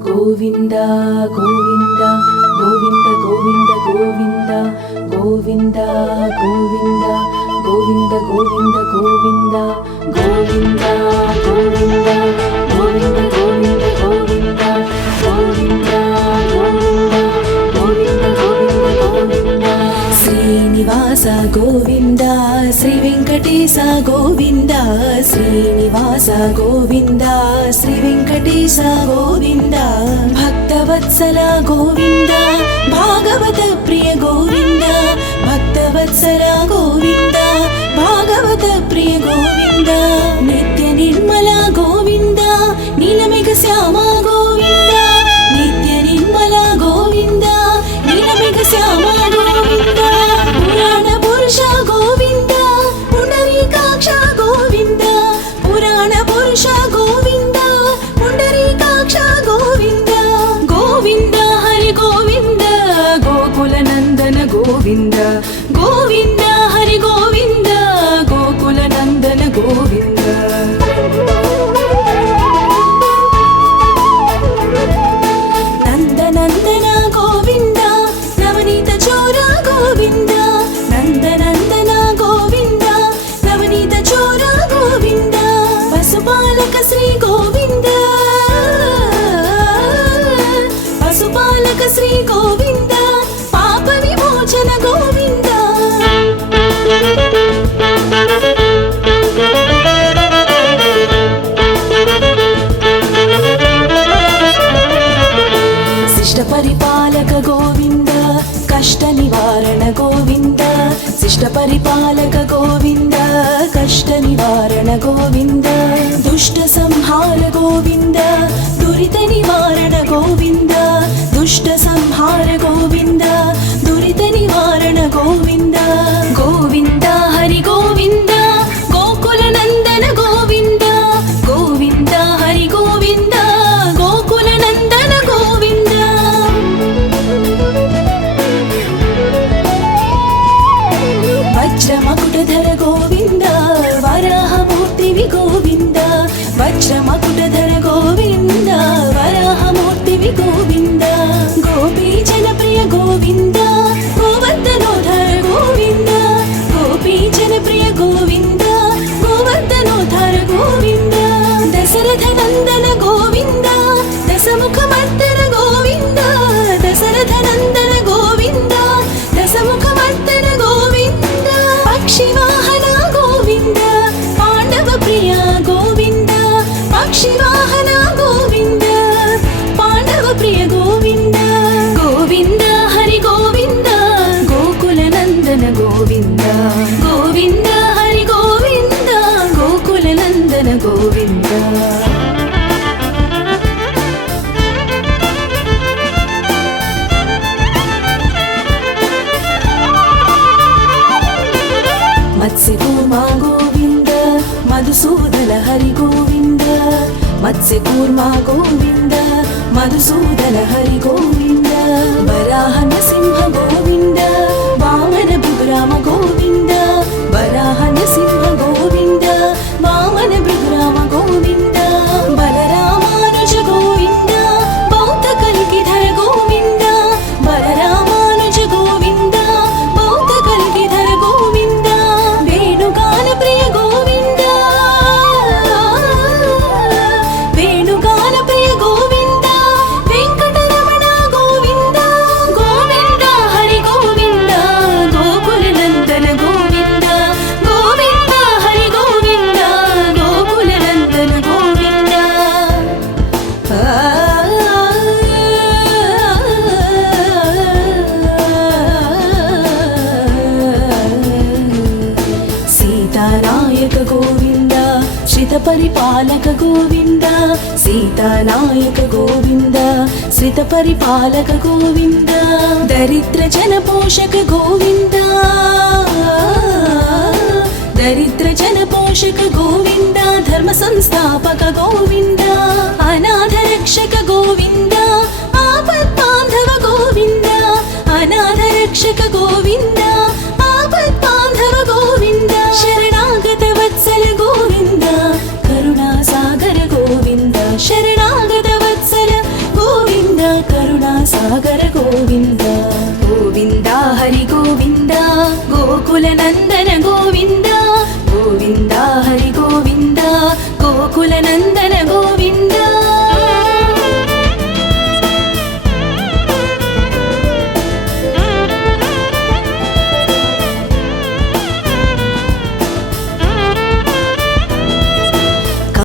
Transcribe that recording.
గోవింద గోవింద గోవింద గోవింద గోవింద గోవింద గోవింద గోవింద గోవింద గోవింద గోవింద గోవింద గోవింద గోవింద గోవింద గోవింద గోవింద గోవింద గోవింద శ్రీనివాస గోవింద శ్రీ వెంకటేశ గోవింద శ్రీనివాస గోవింద శ్రీ వెంకటేశ గోవింద భక్తవత్సల గోవింద భాగవత ప్రియ గోవింద భక్తవత్సల గోవింద భాగవత ప్రియ గోవింద నిత్య నిర్మల గోవింద నీలమేఘ శ్యామ గోవింద నిత్య నిర్మల గోవింద నీలమేఘ శ్యామ గోవింద పురాణ పురుష గోవింద పుండరీకాక్ష గోవింద పురాణ పురుష గోవింద పుండరీకాక్ష గోవింద గోవింద హరి గోవింద గోకుల నందన గోవింద గోవింద హరి గోవింద గోకుల నందన గోవింద నందనందన గోవింద నవనీత చోర గోవింద నందనందన గోవింద నవనీత చోర గోవింద పశుపాలక శ్రీ గోవింద పశుపాలక శ్రీ గోవింద పాప విమోచన గోవింద శిష్ట పరిపాలక గోవింద కష్ట నివారణ గోవింద శిష్ట పరిపాలక గోవింద కష్ట నివారణ గోవింద దుష్ట సంహార గోవింద దురిత నివారణ గోవింద దుష్ట సంహార గోవింద దురిత నివారణ గోవింద గోవింద హరి గోవింద గోకుల నందన గోవింద గోవింద హరి గోవింద గోకుల నందన గోవింద వజ్రమకుటధర గోవింద వరాహమూర్తివి గోవింద వజ్రమకుటధర గోవింద వరాహమూర్తివి గోవింద గోపీజన ప్రియ గోవింద గోవర్ధనోధర గోవింద గోపీజన ప్రియ గోవింద గోవర్ధనోధర గోవింద దశరథ నందన గోవింద దశముఖమర్దన గోవింద దశరథ నందన గోవింద దశముఖమర్దన గోవింద పక్షివాహన గోవింద పాండవ ప్రియ గోవింద పక్షివాహన గోవింద పాండవ ప్రియ గోవింద గోవింద హరి గోవింద గోకుల నందన గోవింద గోవింద హరి గోవింద గోకుల నందన గోవింద మత్స్యకూర్మా గోవింద మధుసూదన హరి గోవింద మత్స్యకూర్మా గోవింద మధుసూదన హరి గోవింద వరాహ నృసింహ గోవింద వామన భృగురామ గోవింద వరాహ నృసింహ గోవింద వామన భృగురామ గోవింద బలరామానుజ గోవింద బౌద్ధ కలికిధర గోవింద బలరామానుజ గోవింద బౌద్ధ కలికిధర గోవింద వేణుగాన ప్రియ గోవింద వేణుగాన ప్రియ గోవింద వెంకటరమణ గోవింద గోవింద హరి గోవింద గోకుల నందన గోవింద గోవింద హరి గోవింద గోకుల నందన గోవింద సీతానాయక గోవింద శ్రిత పరిపాలక గోవింద సీతానాయక గోవింద శ్రిత పరిపాలక గోవింద దరిద్ర జన పోషక గోవింద దరిద్ర జన పోషక గోవింద ధర్మ సంస్థాపక గోవింద అనాథ రక్షక గోవింద ఆపత్ బాంధవ గోవింద అనాథ రక్షక గోవింద ఆపత్ బాంధవ గోవింద శరణాగత వత్సల గోవింద కరుణా సాగర గోవింద శరణాగత వత్సల గోవింద గోకుల నందన